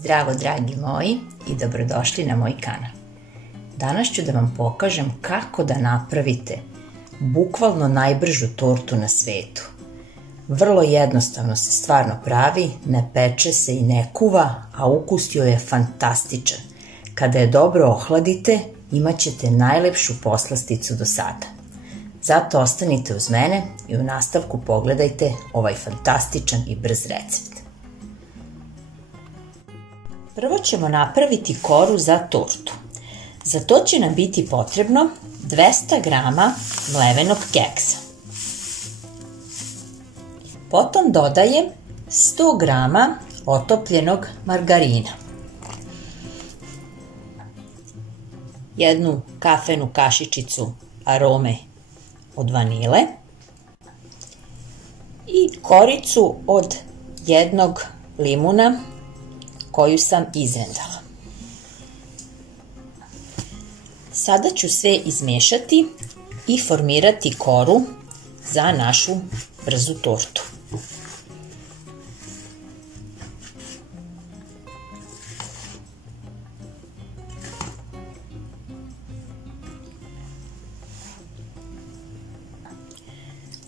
Zdravo dragi moji i dobrodošli na moj kanal. Danas ću da vam pokažem kako da napravite bukvalno najbržu tortu na svetu. Vrlo jednostavno se stvarno pravi, ne peče se i ne kuva, a ukus joj je fantastičan. Kada je dobro ohladite, imat ćete najlepšu poslasticu do sada. Zato ostanite uz mene i u nastavku pogledajte ovaj fantastičan i brz recept. Prvo ćemo napraviti koru za tortu. Za to će nam biti potrebno 200 g mlevenog keksa. Potom dodajem 100 g otopljenog margarina, jednu kafenu kašičicu arome od vanile i koricu od jednog limuna koju sam izrendala. Sada ću sve izmešati i formirati koru za našu brzu tortu.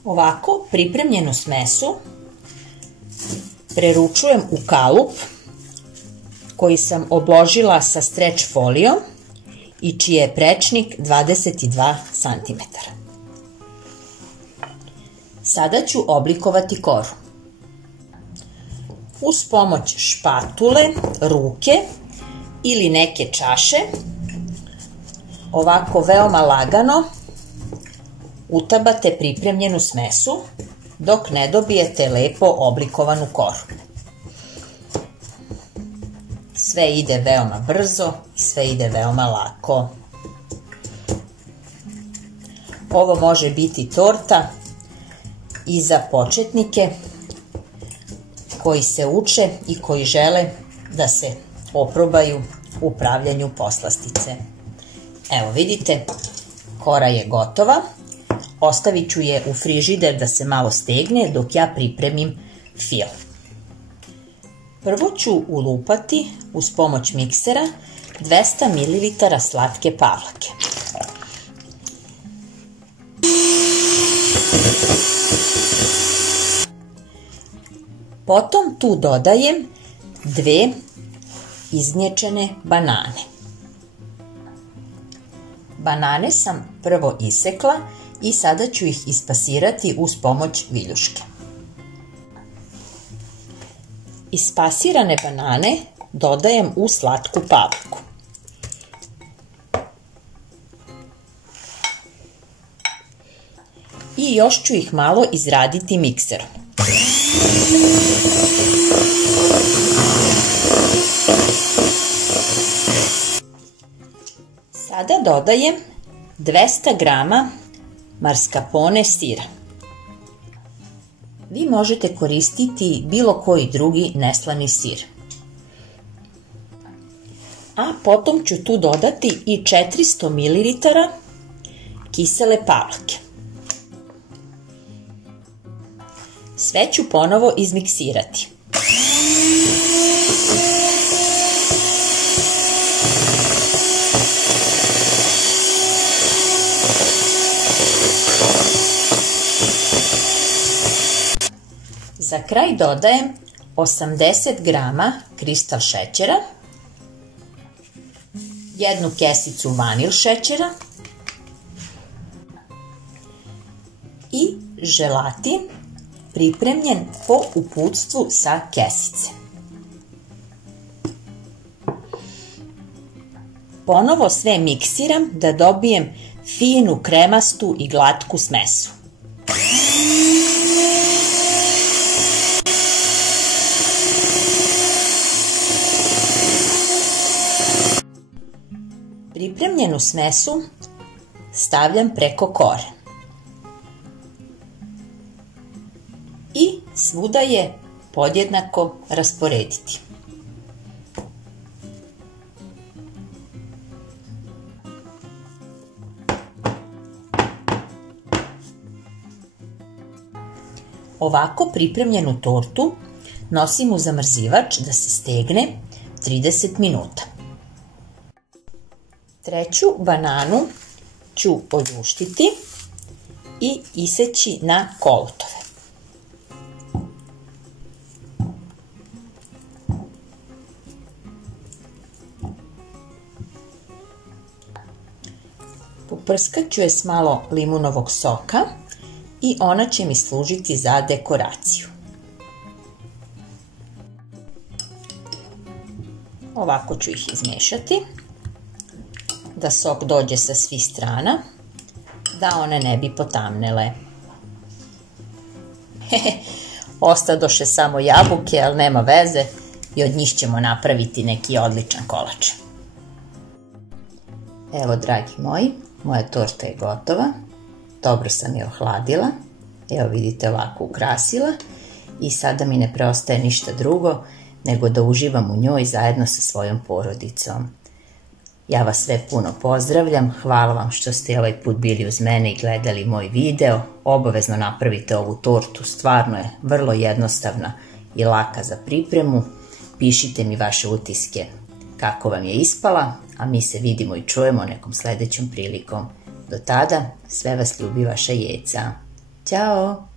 Ovako pripremljenu smesu preručujem u kalup koji sam obložila sa streč folijom i čiji je prečnik 22 cm. Sada ću oblikovati koru. Uz pomoć špatule, ruke ili neke čaše, ovako veoma lagano utabate pripremljenu smesu dok ne dobijete lepo oblikovanu koru. Sve ide veoma brzo i sve ide veoma lako. Ovo može biti torta i za početnike koji se uče i koji žele da se oprobaju u pravljanju poslastice. Evo vidite, kora je gotova. Ostavit ću je u frižider da se malo stegne dok ja pripremim fil. Prvo ću ulupati uz pomoć miksera 200 ml slatke pavlake. Potom tu dodajem 2 izmječene banane. Banane sam prvo isekla i sada ću ih ispasirati uz pomoć viljuške. Ispasirane banane dodajem u slatku pavlaku. I još ću ih malo izraditi mikserom. Sada dodajem 200 g mascarpone sira. Vi možete koristiti bilo koji drugi neslani sir. A potom ću tu dodati i 400 ml kisele pavlake. Sve ću ponovo izmiksirati. Za kraj dodajem 80 g kristal šećera, jednu kesicu vanil šećera i želatin pripremljen po uputstvu sa kesice. Ponovo sve miksiram da dobijem finu, kremastu i glatku smesu. Pripremljenu smesu stavljam preko kore i svuda je podjednako rasporediti. Ovako pripremljenu tortu nosim u zamrzivač da se stegne 30 minuta. Treću bananu ću oljuštiti i iseći na kolutove. Poprskat ću je s malo limunovog soka i ona će mi služiti za dekoraciju. Ovako ću ih izmešati, da sok dođe sa svih strana, da one ne bi potamnele. Ostadoše samo jabuke, ali nema veze i od njih ćemo napraviti neki odličan kolač. Evo, dragi moji, moja torta je gotova. Dobro sam je ohladila. Evo, vidite, ovako ukrasila. I sada mi ne preostaje ništa drugo nego da uživam u njoj zajedno sa svojom porodicom. Ja vas sve puno pozdravljam, hvala vam što ste ovaj put bili uz mene i gledali moj video. Obavezno napravite ovu tortu, stvarno je vrlo jednostavna i laka za pripremu. Pišite mi vaše utiske kako vam je ispala, a mi se vidimo i čujemo nekom sljedećom prilikom. Do tada, sve vas ljubi vaša Jeca. Ćao!